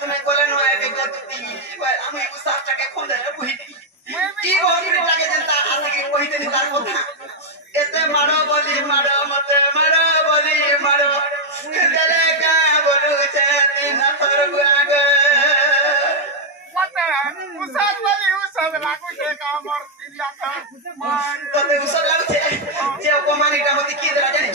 तुम्हें बोले नो है के गति हम ये साथ के खोदे बुही की बोली टाके जनता आसे के कोही ते तार কথা एते मारो बोली मारो मते मारो बोली मारो देले का बोलू छे तीन थर गुआग मते उसाद बोली उसाद लागू छे का मोर तिरिया था तते उसाद लागू छे जे उपमानिटा मते की देला जानि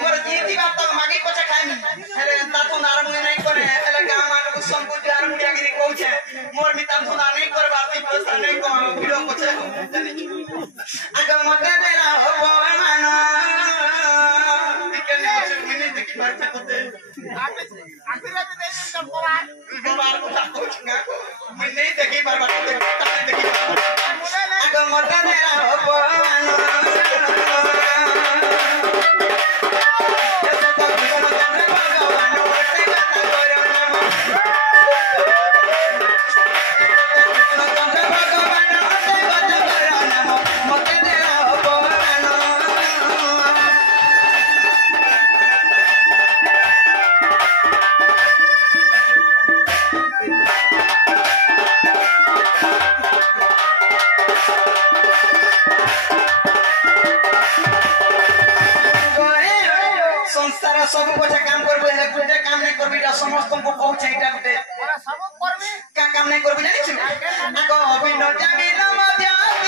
मोर जीती बात तो मागी पछा खाइमी हेले तातो नारायण नहीं करे हेले गाम मानको संपूर्ण जार मुडियागिरी कहू छे मोर मिता सुना नहीं करबा ती प्रश्न नहीं को वीडियो पछे आग मते देला हो मानो बिकने मिनी देखि बात होते आखिर रात नहीं कर पवार को कहू छंगा मैं नहीं देखि बार बात देखि आग मते देला हो मानो सब गोटे काम करबे हे गोटे काम नहीं करबी समस्त को कहू छै एटा गोटे सब करबी का काम नहीं करबी जानि छु आको अभिनव जामिल मध्याती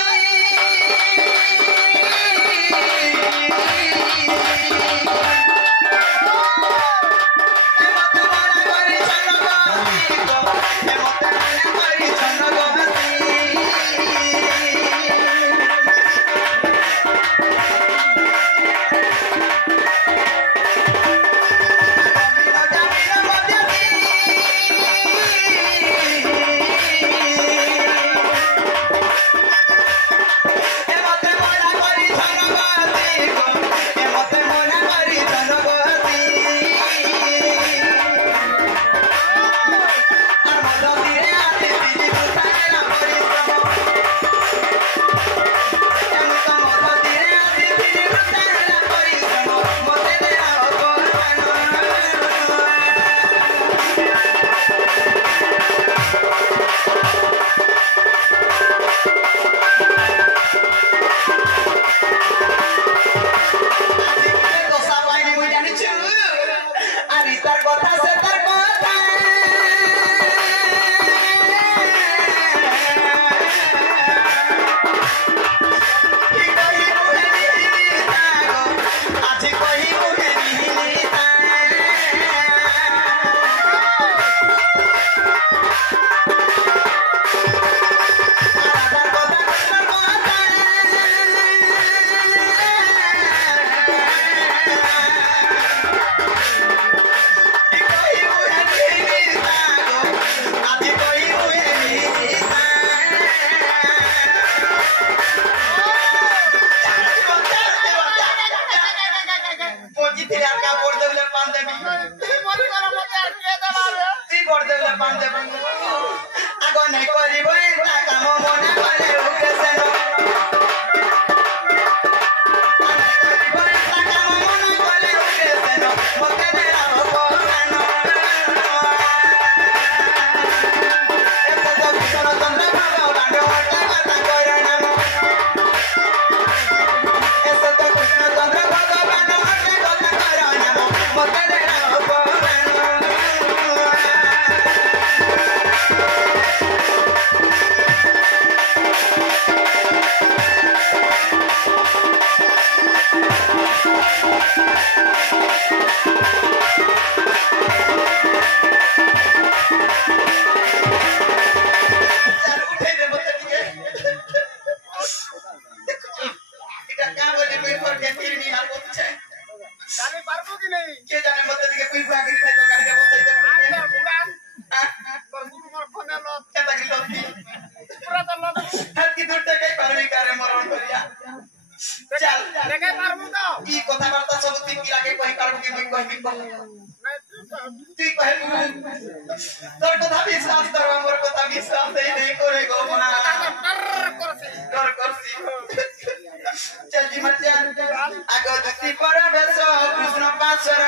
तोर कथा विश्वास करवा मोर कथा विश्वास नहीं करे गो मना कर करसी चल जी मत जा आगो दुती परमेश्वर कृष्ण पासर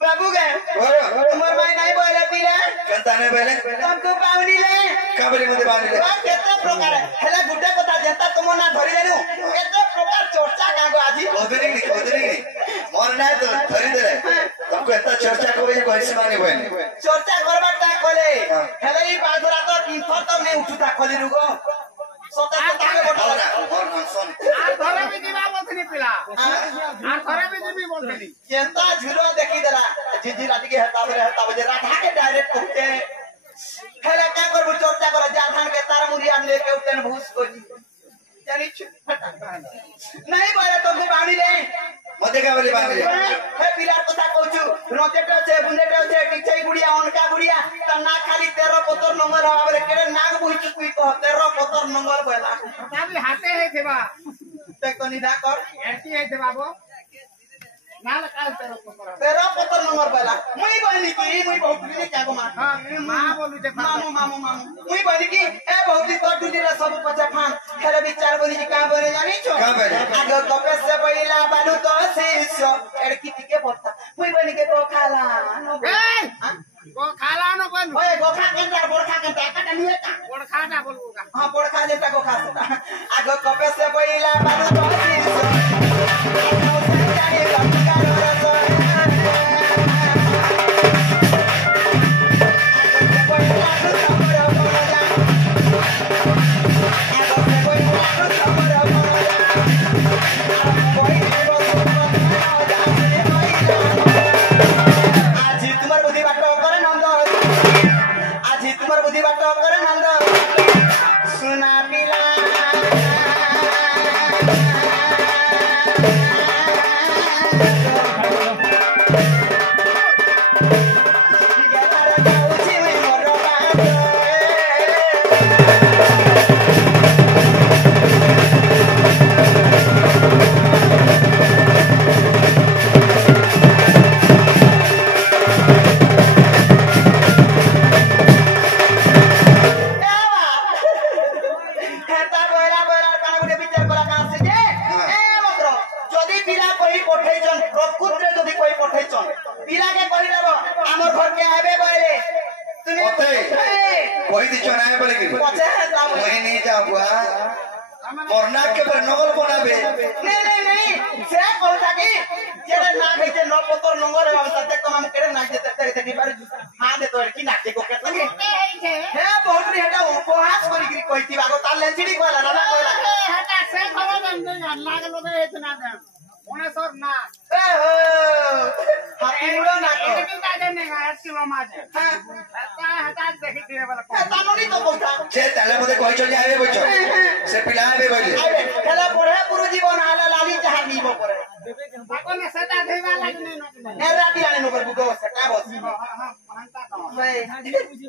बाबू गए तुम्हार भाई नहीं बोले पीले कंता नहीं बोले तुमको पावनी ले काबली मध्ये बांधले केते प्रकार हेला गुड्डे कथा जनता तुम ना धरी देनु केते प्रकार चर्चा कागो आजी ओदरी मोर ना तो धरी देले तुमको एता चर्चा कोबे जे कहसे माने बने चर्चा करबा ता कोले हेला ई बागरा तो तीन तो ने उठुता खोली रुगो सोता ताके बटला और सुन आ घरे भी दिवा बोलथनी पिला आ घरे भी दिवी बोलथनी जनता झुलो देखी देला जीजी राती के हटा बजे राधा के डायरेक्ट पहुंचे हेला क्या करबो चर्चा कर जा धान के तार मुरिया लेके उठन भूस को जानी नहीं बोले तुमसे बाणी ले मते काबली बांधले हे पिलार कथा कहू रोटेटा से बुंडेटा से टिचई गुड़िया अनका गुड़िया त ना खाली 13 15 नंबर हवारे केड़े नाग बोहि चुकी कह 13 15 नंबर बोला ताबी हाते है थेबा ते कोनी दा कर ऐसी है थेबा बो नाल काल 13 15 नंबर बोला मुई बनी की मुई बहुत भी क्या को मां हां मां बोलू जे मामू मुई बनी की ए बहुत तो टूटी रे सब पचा फान हेरे विचार बनी की का बने जानी छो का बने आगे कपे से पहिला बालू तो शिष्य एड़की टिके पत्ता मुई बनी के को खाला ए को खाला न कोन ओए गोखा के बोरखा के काटा नहीं है कोड़ खाना बोलबो का हां बोरखा जैसा गोखा आगे कपे से पहिला बालू तो शिष्य मरना के पर नगल बनाबे नहीं से कहता कि जेरे ना भेजे न पतर नंगर हम तते तो हम करे ना जेते ते बारे हां दे तो कि नाटे को केत नहीं हे बहुत रे हटा उपहास करी की कहती बागो ताल लेंचिड़ी कहला ना कहला हटा से खबर दे लाग लोगे इतना दे ओने सर ना ए हो हाथी मुड़ो ना को किता देने का 8 किलो माजे हां हटा देखि दिए वाला तानोनी तो कहता से ताले मते कहि चल आबे बच्चो से पिला आबे बोले आबे खेला पढ़े गुरु जीवन आला लाली जहां नीबो पड़े बाको ने सदा देवा लागने न ए राती आने नो कर बुगो सटा बस हां मानता तो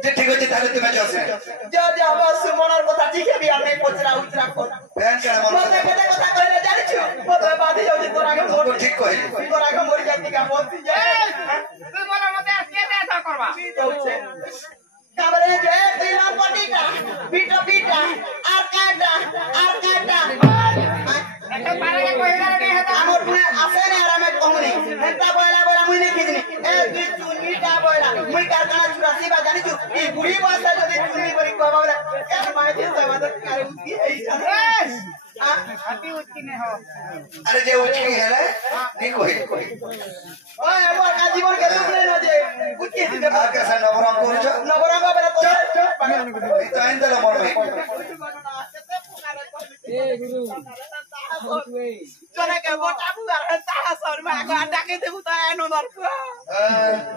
जे ठीक होते ताले तुमे जसे जो बस मनर कथा ठीक है भी आने पचरा उचरा कर बयान करे मन मते केते कथा कहले जानि छु मते बादी जाउ तोरा के मोर ठीक कहली तोरा के मोर जाति का बोलती जाए तू बोला मते के देता करबा कहछे काबरे जे दिला पटीटा पीटा आर काटा तो पारे के कोई नहीं है हमर पुने आसे ने आराम में कहूनी हेता बोला मुई नहीं खिजनी ए तू चुनीटा बोला मुई कारखाना चुरासी बा जानि छु ई बुढ़ी भाषा जदी चुनी बरी कहबा रे यार माय दे समाधान करे उसकी है हाथी उचकी ने हो अरे जे उचकी है ना नहीं कोई ओए वो का जीवन के दुख नहीं न जे उचकी दे आ कैसा नवरंग करू छ नवरंग बेला तो तो आइन दला मन में ए गुरु जने के बोटा बुआर हता सर मा को डाके देबु त एनो दरको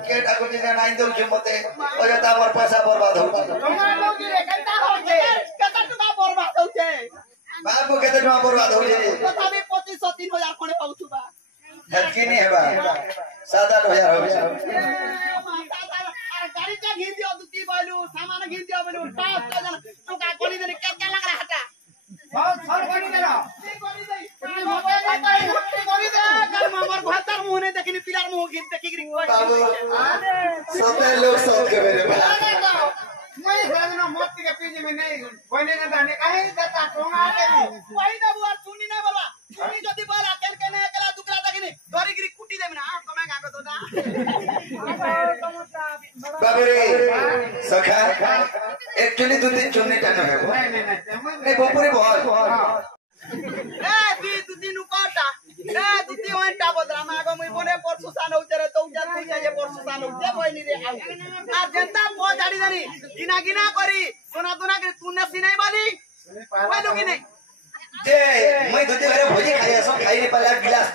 के डाको दिना नाइन दो के मते ओया त हमर पैसा बर्बाद हो टोंगा लोगी रे केता होचे कता टका बर्बाद होचे बाबू केते टका बर्बाद हो जे तथापि 2500 3000 कोने पाउछु बा हटकी नहीं हेबा 7-8 हजार हो गाड़ी का घिन दियो दुती बोलू सामान घिन दियो बोलू टाप जन टका कोनी देने केतना लागला हटा सर कोनी देला कोनी दे मोटे कोनी दे कर हमर भातर मुंह नहीं देखिनी पिलार मुंह घिन देखि गिरी बाबू सोते लोग सब के मेरे भाई मैं सरनो मत के पीजे में नहीं कोने ने दाने काहे देता टोंगा के वही ना बुआ सुनी ना बोला सुनी जदी बोला केन केन एकला दुकरा देखिनी धरी गिरी कुटी देबी ना तमे गाको तो ना बाबू रे सखा एक्चुअली दो तीन चुन्नी टानो है वो नहीं बपुरी बहुत ए तू दिन कोटा ए तू ती वंटा बदरा मागो मुई बोने परसु सान उचरे तो उजा तू जाजे परसु सान उचे बहिनी रे आ जनता पो झाड़ी दनी गिना गिना करी सोना दुना के तू ने सिनाई बाली बोलू कि नहीं जे मैं दूध घरे भोजी खाई असो खाई नहीं पाला गिलास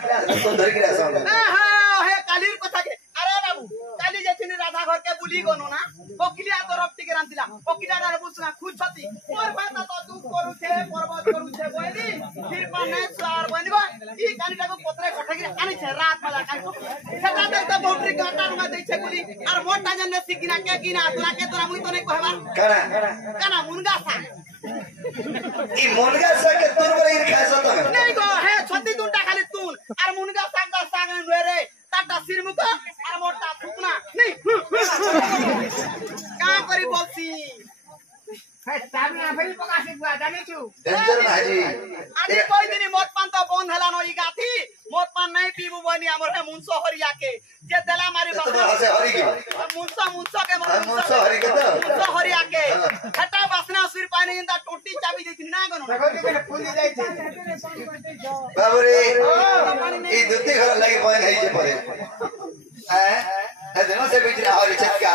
तो धर गिलास हां हे कालीर कथा के अरे बाबू काली जेथिनी राधा घर के बुली गनो ना ओकिलिया तो रप्ती के रांतिला ओकिलिया रे बुसना खुद छती मोर बात तो तू करू छे पर्वत करू छे बोली फिर पाने सार बनबा ई कालीटा को पत्रे कोठे के आनी छे रात वाला काली सेटा दे तो बाउंड्री गाटा मा दे छे गुली और मोटा जन ने किना के किना तोरा के तोरा मुई तो नहीं कहबा काना मुनगा सा ई मुनगा सा के तोर पर इन खास तो नहीं गो हे छती दुंटा खाली तून और मुनगा साग रे टाटा सिरमुक और मोटा थुकना नहीं का करी बोलसी है सामने भाई पकासी बुआ जाने छु डेंजर भाजी आदि कोई दिन मत पान तो बंद हला न ई गाथी मत पान नहीं पीबू बनी हमर है मुंसो हरिया के जे देला मारी तो हसे हरी के मुंसो के मुंसो हरी के तो मुंसो हरिया के हटा वासना सिर पानी इंदा टोटी चाबी देती ना गनो देखो के फूली जाई छे बाबू रे ई दूती घर लगी बन है जे परे ए देनो से बिजरा हरी छक्का